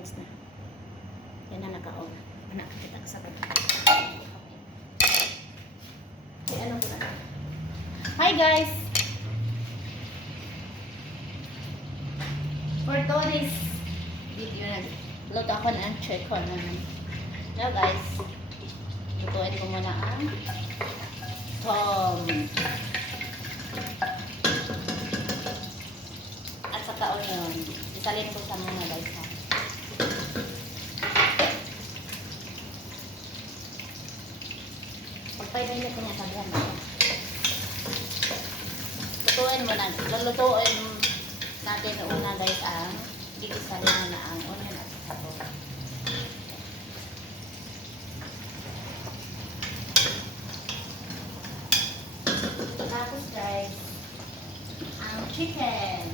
minutes na. Yan na naka-on. Nakakita ka sa baba. Okay, ano ko na. Hi guys! For today's video na, luto ako ng chicken. Now guys, lutuin ko muna ang tom. At saka onion. Isalin ko sa mga guys ha. Pagpaidahin ko niya sabihan mo. Lutuin mo na. Lulutuin natin una guys ang gigisalin na ang onion at saka tom. Tapos guys, ang chicken.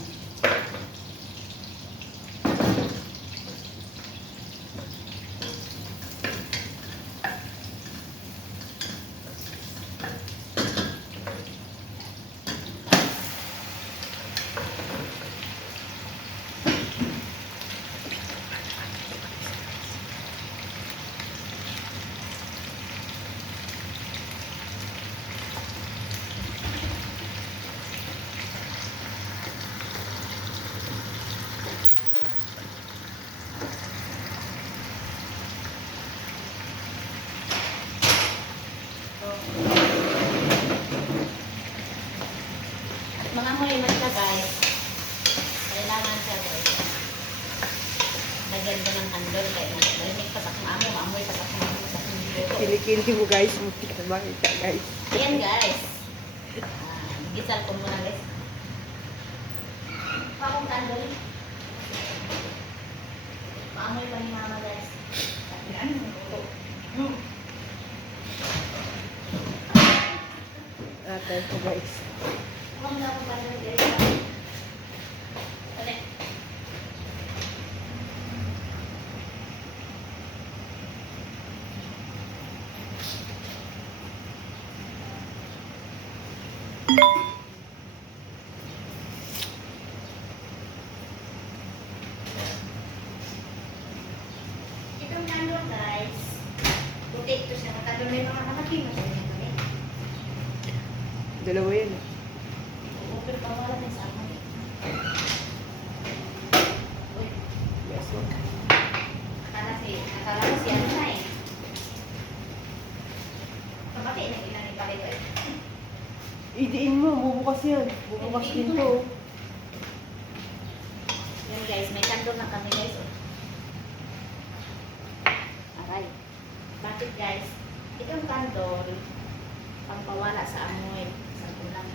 At mga huli na siya guys, kailangan siya guys lagyan ko ng kandol kaya narinig pa sa kong amo, maamoy pa sa kong amo sa kong video. Kilikili mo guys, muti ka makita guys. Ayan guys, gisal ko muna guys. Pa akong kandol, maamoy pa ni mama guys. At yan, Atay ko guys. ako muna akong kandol guys. Ulit. Itong kandol guys, putik to siya. Kandol may mga kalaki mo siya. Dalawa yan. Pero pawala na sa akin. Uy, Yes, oh. akala ko si ano na eh. Kapati na ilan yung palito eh. Idiin mo, bubukas yan. Bubukas din to. Yan guys, may kandol na kami guys. Oh. Aray. Bakit guys? Itong kandol, pampawala sa amoy. Sa tulang.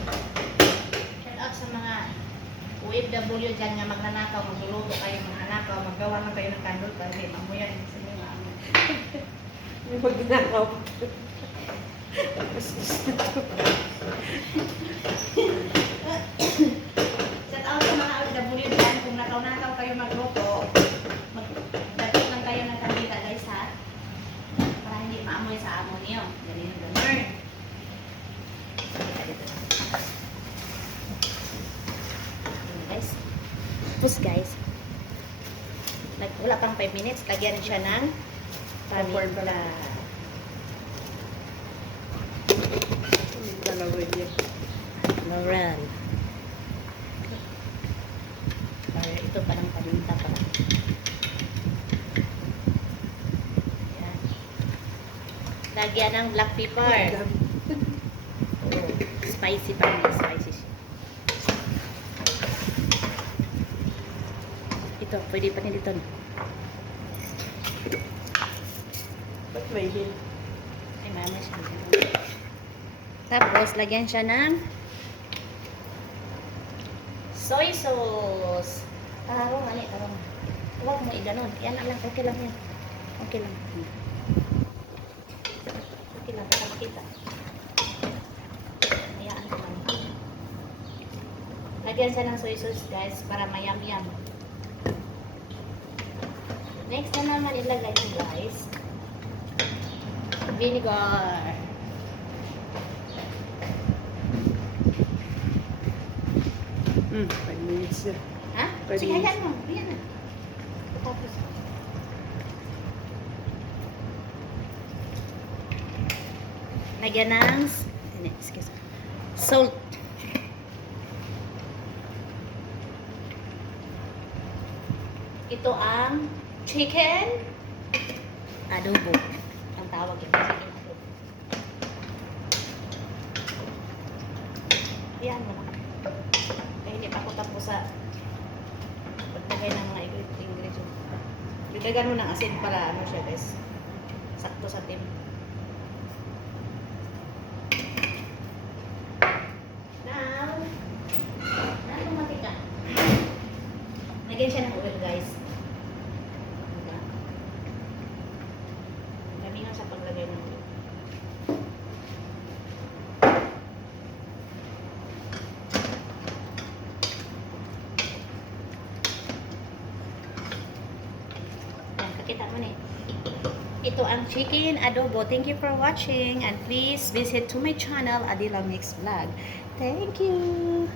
Shout out sa mga OFW dyan nga magnanakaw, magluluto kayo, magnanakaw, maggawa lang kayo ng kandol para hindi mamuyan sa mga amoy. May magnakaw. Tapos gusto to. Shout out sa mga OFW dyan, kung nakaw-nakaw kayo magluto, magdagot lang kayo ng kandila guys ha. Para hindi maamoy sa amo niyo. Ganyan yung ganun. Guys. Tapos guys, wala pang 5 minutes, lagyan siya ng paminta. Dalawa yan. Moral. Ito parang paminta pala. Yan. Lagyan ng black pepper. Oh, spicy pa rin. Spicy siya. Ito, pwede pa rin dito. Ba't may hin? Ay, mama siya. Tapos, lagyan siya ng soy sauce. Tarong, mali, tarong. Huwag mo i-ganon. Yan lang, okay lang yan. Okay lang. Okay lang, baka makita. Hayaan ko lang. Lagyan siya ng soy sauce, guys, para mayam-yam. Next na naman ilagay nyo, guys, vinegar. 5 minutes na. Ha? Pwede Sige, yun. hayaan mo. Ayan na. Tapos. Lagyan ng excuse me, salt. Ito ang chicken adobo. Ang tawag ito, chicken adobo. Yan mo na. Kaya hindi pa ako tapos sa paglagay ng mga ingredients. Lagyan mo ng asin para ano siya guys. Sakto sa tim. Now, tumatik ka. Lagyan siya ng oil guys. Diba? Dami nga sa paglagay ng oil. Yan, kakita mo na eh. Ito ang chicken adobo. Thank you for watching and please visit to my channel Adila Mix Vlog. Thank you.